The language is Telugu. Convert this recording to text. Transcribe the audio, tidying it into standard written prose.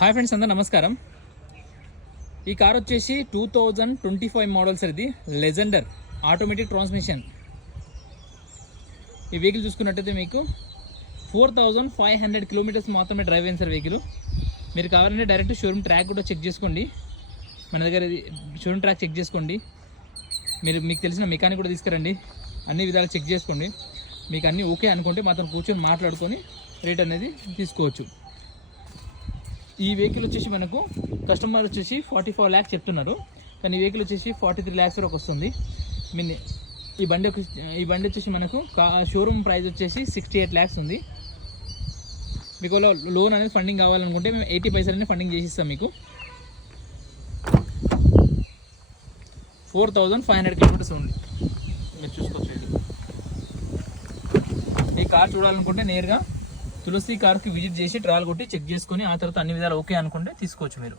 హాయ్ ఫ్రెండ్స్, అందరూ నమస్కారం. ఈ కార్ వచ్చేసి 2025 మోడల్ సార్. ఇది లెజెండర్ ఆటోమేటిక్ ట్రాన్స్మిషన్. ఈ వెహికల్ చూసుకున్నట్టయితే మీకు 4500 కిలోమీటర్స్ మాత్రమే డ్రైవ్ అయింది సార్ వెహికల్. మీరు కావాలంటే డైరెక్ట్ షోరూమ్ ట్రాక్ కూడా చెక్ చేసుకోండి. మన దగ్గర షోరూమ్ ట్రాక్ చెక్ చేసుకోండి. మీకు తెలిసిన మెకానిక్ కూడా తీసుకురండి. అన్ని విధాలు చెక్ చేసుకోండి. మీకు అన్నీ ఓకే అనుకుంటే మాత్రం కూర్చొని మాట్లాడుకొని రేట్ అనేది తీసుకోవచ్చు. ఈ వెహికల్ వచ్చేసి మనకు కస్టమర్ వచ్చేసి 44 lakhs చెప్తున్నారు, కానీ ఈ వెహికల్ వచ్చేసి 43 lakhs వరకు వస్తుంది. మీన్ ఈ బండి వచ్చేసి మనకు షోరూమ్ ప్రైస్ వచ్చేసి 68 lakhs ఉంది. మీకు లోన్ అనేది ఫండింగ్ కావాలనుకుంటే మేము 80% ఫండింగ్ చేసిస్తాం. మీకు 4500 కిలోమీటర్స్ ఉంది. మీరు చూసుకోవచ్చు. ఈ కార్ చూడాలనుకుంటే నేరుగా తులసి కార్కి విజిట్ చేసి ట్రయల్ కొట్టి చెక్ చేసుకొని ఆ తర్వాత అన్ని విధాలు ఓకే అనుకుంటే తీసుకోవచ్చు మీరు.